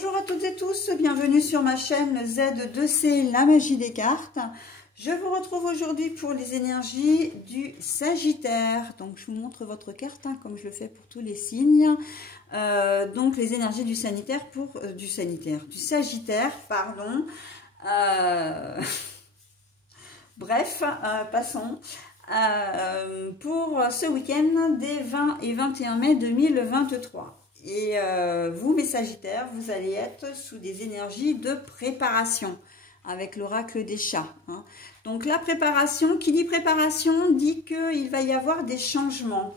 Bonjour à toutes et tous, bienvenue sur ma chaîne Z2C, la magie des cartes. Je vous retrouve aujourd'hui pour les énergies du Sagittaire. Donc je vous montre votre carte, comme je le fais pour tous les signes. Donc les énergies du Sagittaire, pardon. Bref, passons. Pour ce week-end des 20 et 21 mai 2023. Et vous, mes Sagittaires, vous allez être sous des énergies de préparation avec l'oracle des chats. Donc la préparation, qui dit préparation, dit qu'il va y avoir des changements,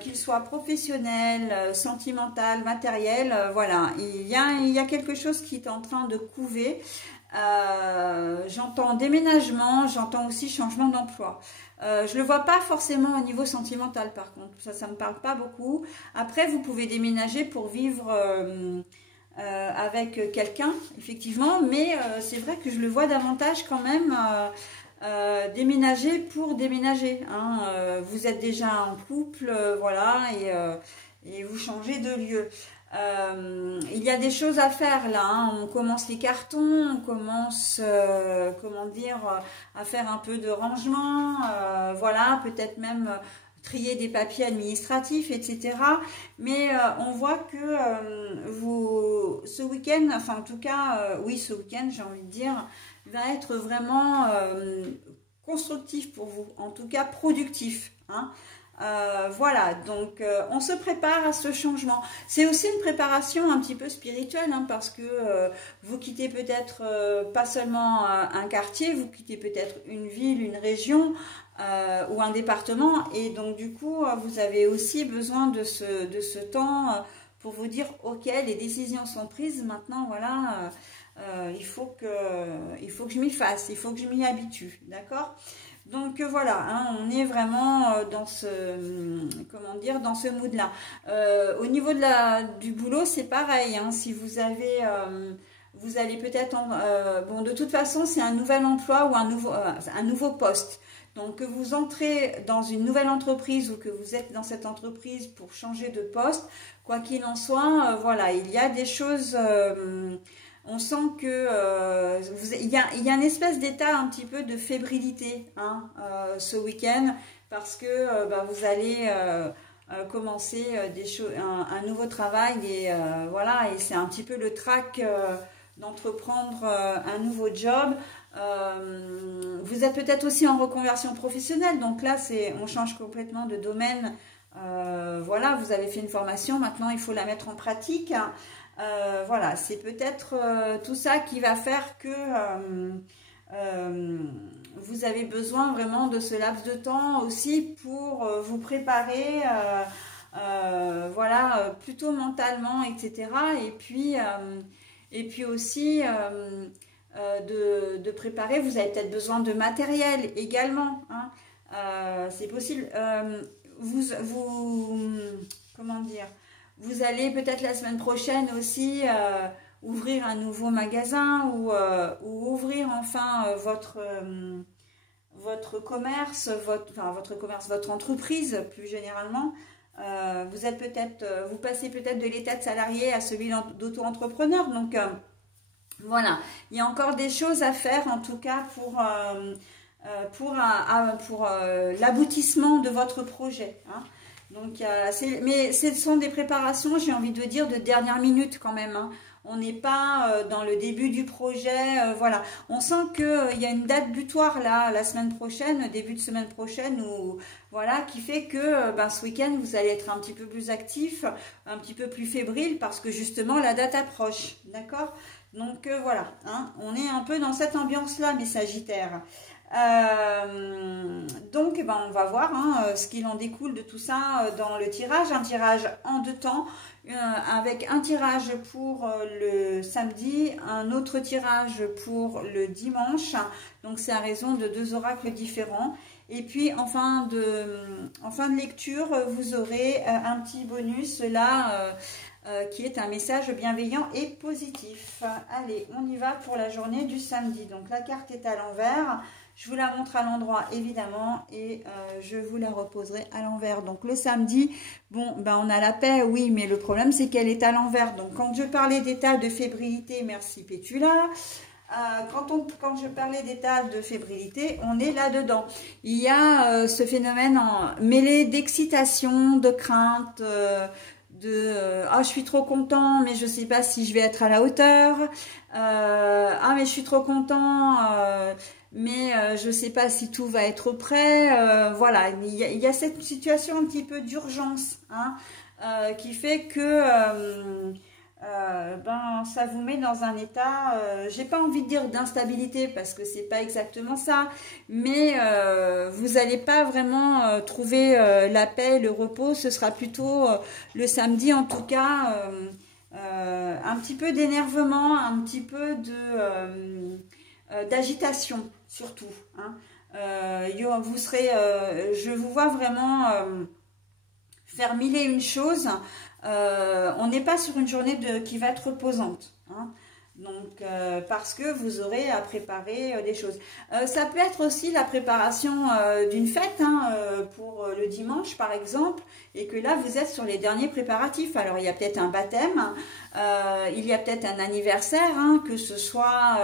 qu'ils soient professionnels, sentimentaux, matériels. Voilà, il y a quelque chose qui est en train de couver. J'entends déménagement, j'entends aussi changement d'emploi. Je le vois pas forcément au niveau sentimental, par contre, ça me parle pas beaucoup. Après, vous pouvez déménager pour vivre avec quelqu'un, effectivement, mais c'est vrai que je le vois davantage quand même déménager pour déménager. Vous êtes déjà en couple, voilà, et vous changez de lieu. Il y a des choses à faire là, on commence les cartons, on commence, comment dire, à faire un peu de rangement, voilà, peut-être même trier des papiers administratifs, etc. Mais on voit que ce week-end, enfin en tout cas, oui, ce week-end, j'ai envie de dire, va être vraiment constructif pour vous, en tout cas productif, voilà, donc on se prépare à ce changement. C'est aussi une préparation un petit peu spirituelle, parce que vous quittez peut-être pas seulement un quartier, vous quittez peut-être une ville, une région ou un département, et donc du coup vous avez aussi besoin de ce temps pour vous dire ok, les décisions sont prises maintenant, voilà, il faut que je m'y fasse, il faut que je m'y habitue, d'accord? Donc voilà, on est vraiment dans ce, comment dire, dans ce mood-là. Au niveau du boulot, c'est pareil. Si vous avez, vous allez peut-être, bon, de toute façon, c'est un nouvel emploi ou un nouveau poste. Donc que vous entrez dans une nouvelle entreprise ou que vous êtes dans cette entreprise pour changer de poste, quoi qu'il en soit, voilà, il y a des choses. On sent que il y a une espèce d'état un petit peu de fébrilité ce week-end, parce que vous allez commencer un nouveau travail, et voilà, et c'est un petit peu le trac d'entreprendre un nouveau job. Vous êtes peut-être aussi en reconversion professionnelle, donc là on change complètement de domaine. Voilà, vous avez fait une formation, maintenant il faut la mettre en pratique. Voilà, c'est peut-être tout ça qui va faire que vous avez besoin vraiment de ce laps de temps aussi pour vous préparer, voilà, plutôt mentalement, etc. Et puis aussi de préparer, vous avez peut-être besoin de matériel également, c'est possible. Comment dire, vous allez peut-être la semaine prochaine aussi ouvrir un nouveau magasin ou ouvrir enfin votre commerce, votre entreprise plus généralement. Vous passez peut-être de l'état de salarié à celui d'auto-entrepreneur. Donc voilà, il y a encore des choses à faire en tout cas pour l'aboutissement de votre projet. Donc, mais ce sont des préparations, j'ai envie de dire, de dernière minute quand même. On n'est pas dans le début du projet, voilà. On sent qu'il y a une date butoir là, la semaine prochaine, début de semaine prochaine, voilà, qui fait que ce week-end, vous allez être un petit peu plus actif, un petit peu plus fébrile, parce que justement, la date approche, d'accord? Donc, voilà, on est un peu dans cette ambiance-là, mes Sagittaires. Donc on va voir ce qu'il en découle de tout ça dans le tirage, un tirage en deux temps, avec un tirage pour le samedi, un autre tirage pour le dimanche, donc c'est à raison de deux oracles différents, et puis en fin de lecture vous aurez un petit bonus là qui est un message bienveillant et positif. Allez, on y va pour la journée du samedi. Donc la carte est à l'envers. Je vous la montre à l'endroit évidemment et je vous la reposerai à l'envers. Donc le samedi, bon, ben on a la paix, oui, mais le problème c'est qu'elle est à l'envers. Donc quand je parlais d'état de fébrilité, merci Pétula, quand je parlais d'état de fébrilité, on est là-dedans. Il y a ce phénomène mêlé d'excitation, de crainte, ah je suis trop content mais je sais pas si je vais être à la hauteur, ah mais je suis trop content mais je sais pas si tout va être prêt, voilà, il y a cette situation un petit peu d'urgence, hein, qui fait que ben ça vous met dans un état, j'ai pas envie de dire d'instabilité parce que c'est pas exactement ça, mais vous n'allez pas vraiment trouver la paix, le repos. Ce sera plutôt le samedi en tout cas un petit peu d'énervement, un petit peu de d'agitation surtout, hein. Vous serez, je vous vois vraiment faire mille et une choses. On n'est pas sur une journée qui va être reposante, hein. Donc parce que vous aurez à préparer des choses. Ça peut être aussi la préparation d'une fête, hein, pour le dimanche par exemple, et que là vous êtes sur les derniers préparatifs. Alors il y a peut-être un baptême, il y a peut-être un anniversaire, hein, que ce soit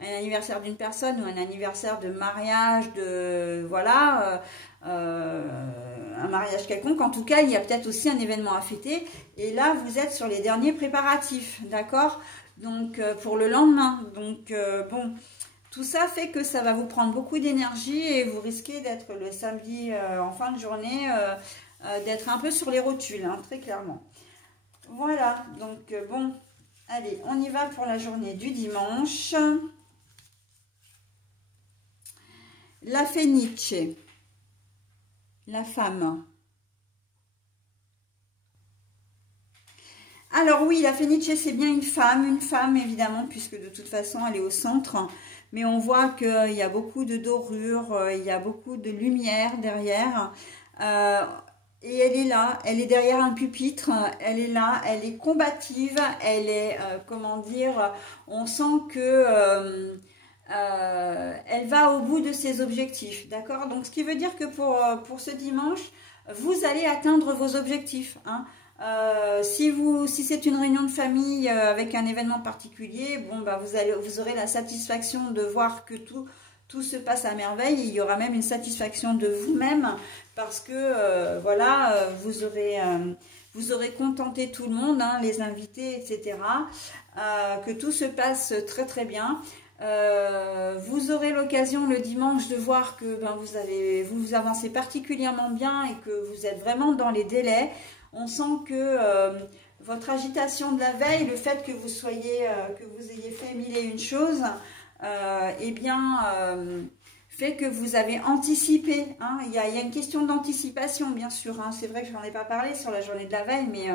un anniversaire d'une personne ou un anniversaire de mariage, de voilà, un mariage quelconque. En tout cas, il y a peut-être aussi un événement à fêter. Et là, vous êtes sur les derniers préparatifs, d'accord? Donc, pour le lendemain. Donc, bon, tout ça fait que ça va vous prendre beaucoup d'énergie et vous risquez d'être le samedi en fin de journée, d'être un peu sur les rotules, hein, très clairement. Voilà, donc bon, allez, on y va pour la journée du dimanche. La Fenice, la femme. Alors oui, la Fenice, c'est bien une femme évidemment, puisque de toute façon elle est au centre. Mais on voit qu'il y a beaucoup de dorures, il y a beaucoup de lumière derrière. Et elle est là, elle est derrière un pupitre, elle est là, elle est combative, elle est, comment dire, on sent que elle va au bout de ses objectifs, d'accord? Donc, ce qui veut dire que pour ce dimanche, vous allez atteindre vos objectifs, hein. Si c'est une réunion de famille avec un événement particulier, bon, bah, vous aurez la satisfaction de voir que tout se passe à merveille. Et il y aura même une satisfaction de vous-même parce que, voilà, vous aurez contenté tout le monde, hein, les invités, etc. Que tout se passe très très bien. Vous aurez l'occasion le dimanche de voir que ben, vous avancez particulièrement bien et que vous êtes vraiment dans les délais. On sent que votre agitation de la veille, le fait que vous ayez fait mille et une choses, eh bien, fait que vous avez anticipé, hein. Il y a une question d'anticipation, bien sûr, hein. C'est vrai que je n'en ai pas parlé sur la journée de la veille, mais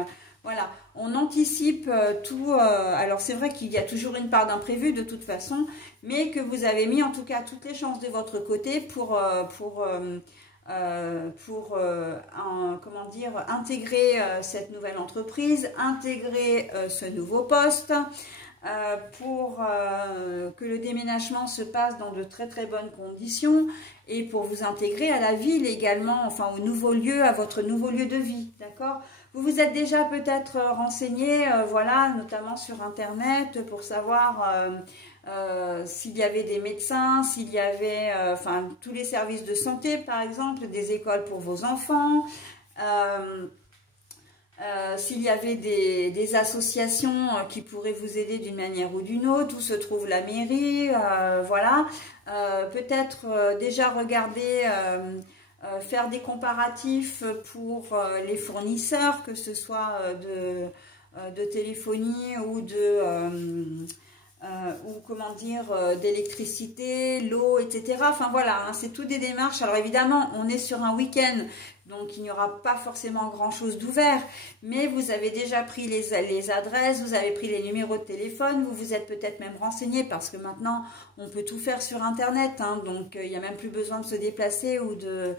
voilà, on anticipe tout. Alors c'est vrai qu'il y a toujours une part d'imprévu de toute façon, mais que vous avez mis en tout cas toutes les chances de votre côté pour comment dire, intégrer cette nouvelle entreprise, intégrer ce nouveau poste, pour que le déménagement se passe dans de très très bonnes conditions et pour vous intégrer à la ville également, enfin au nouveau lieu, à votre nouveau lieu de vie, d'accord? Vous vous êtes déjà peut-être renseigné, voilà, notamment sur internet pour savoir s'il y avait des médecins, s'il y avait enfin tous les services de santé par exemple, des écoles pour vos enfants, s'il y avait des associations qui pourraient vous aider d'une manière ou d'une autre, où se trouve la mairie, voilà. Peut-être déjà regarder, faire des comparatifs pour les fournisseurs, que ce soit de téléphonie ou ou comment dire, d'électricité, l'eau, etc. Enfin voilà, hein, c'est tout des démarches. Alors évidemment, on est sur un week-end, donc il n'y aura pas forcément grand-chose d'ouvert, mais vous avez déjà pris les adresses, vous avez pris les numéros de téléphone, vous vous êtes peut-être même renseigné, parce que maintenant, on peut tout faire sur Internet, hein, donc il n'y a même plus besoin de se déplacer ou de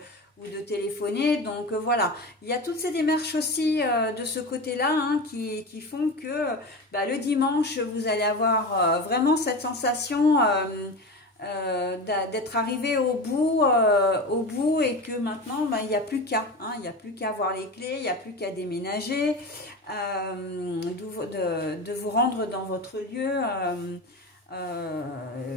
téléphoner. Donc voilà, il y a toutes ces démarches aussi de ce côté-là, hein, qui font que bah, le dimanche, vous allez avoir vraiment cette sensation d'être arrivé au bout et que maintenant, ben, il n'y a plus qu'à. Hein, il n'y a plus qu'à avoir les clés, il n'y a plus qu'à déménager, de vous rendre dans votre lieu.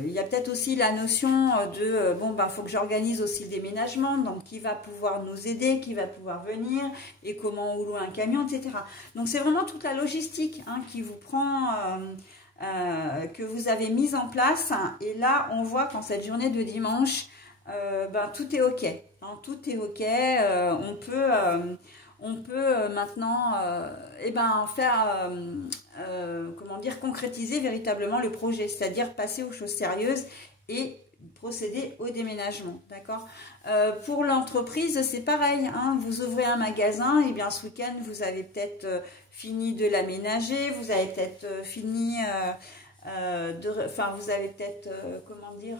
Il y a peut-être aussi la notion de bon ben faut que j'organise aussi le déménagement, donc qui va pouvoir nous aider, qui va pouvoir venir et comment on loue un camion, etc. Donc c'est vraiment toute la logistique hein, qui vous prend, que vous avez mise en place. Et là on voit qu'en cette journée de dimanche, ben, tout est ok, hein, tout est ok. On peut maintenant eh ben, faire, comment dire, concrétiser véritablement le projet, c'est-à-dire passer aux choses sérieuses et procéder au déménagement, d'accord. Pour l'entreprise, c'est pareil, hein, vous ouvrez un magasin, et bien ce week-end, vous avez peut-être fini de l'aménager, vous avez peut-être fini, vous avez peut-être, comment dire...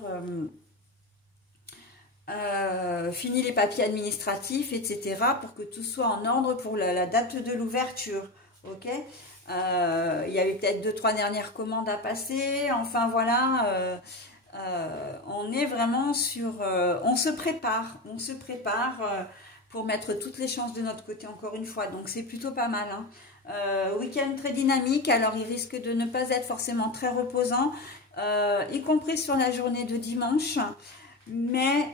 fini les papiers administratifs, etc. pour que tout soit en ordre pour la date de l'ouverture. Ok, il y avait peut-être 2-3 dernières commandes à passer. Enfin voilà, on est vraiment sur... on se prépare pour mettre toutes les chances de notre côté encore une fois. Donc c'est plutôt pas mal. Hein. Week-end très dynamique, alors il risque de ne pas être forcément très reposant, y compris sur la journée de dimanche. Mais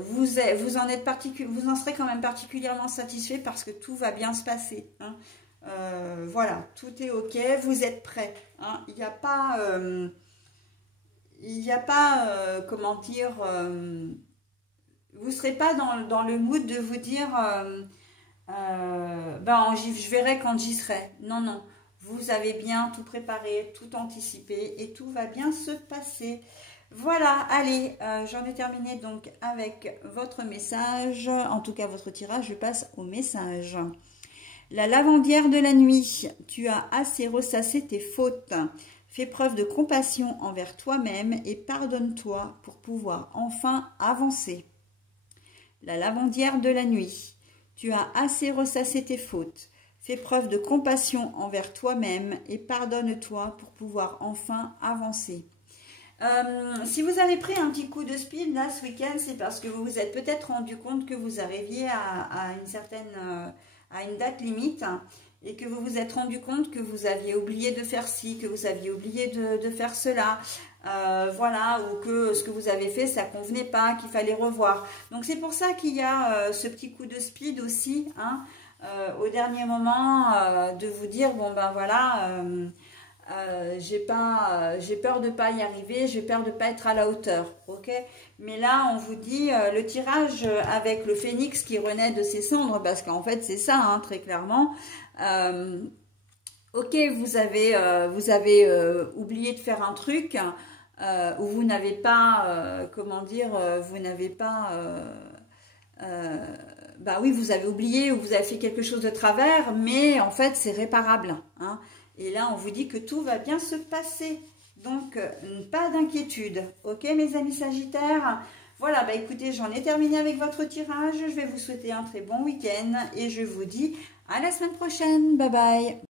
vous en serez quand même particulièrement satisfait parce que tout va bien se passer. Hein. Voilà, tout est ok, vous êtes prêts. Hein. Il n'y a pas, comment dire, vous ne serez pas dans le mood de vous dire, ben, je verrai quand j'y serai. Non, non, vous avez bien tout préparé, tout anticipé et tout va bien se passer. Voilà, allez, j'en ai terminé donc avec votre message, en tout cas votre tirage, je passe au message. La lavandière de la nuit, tu as assez ressassé tes fautes, fais preuve de compassion envers toi-même et pardonne-toi pour pouvoir enfin avancer. La lavandière de la nuit, tu as assez ressassé tes fautes, fais preuve de compassion envers toi-même et pardonne-toi pour pouvoir enfin avancer. Si vous avez pris un petit coup de speed là ce week-end, c'est parce que vous vous êtes peut-être rendu compte que vous arriviez à une date limite et que vous vous êtes rendu compte que vous aviez oublié de faire ci, que vous aviez oublié de faire cela, voilà, ou que ce que vous avez fait ça convenait pas, qu'il fallait revoir. Donc c'est pour ça qu'il y a ce petit coup de speed aussi, hein, au dernier moment, de vous dire bon ben voilà. J'ai peur de pas y arriver, j'ai peur de pas être à la hauteur, ok. Mais là, on vous dit le tirage avec le phénix qui renaît de ses cendres, parce qu'en fait, c'est ça, hein, très clairement. Ok, vous avez oublié de faire un truc, ou vous n'avez pas, comment dire, vous n'avez pas... bah oui, vous avez oublié ou vous avez fait quelque chose de travers, mais en fait, c'est réparable, hein. Et là, on vous dit que tout va bien se passer. Donc, pas d'inquiétude. Ok, mes amis Sagittaires? Voilà, bah écoutez, j'en ai terminé avec votre tirage. Je vais vous souhaiter un très bon week-end. Et je vous dis à la semaine prochaine. Bye bye.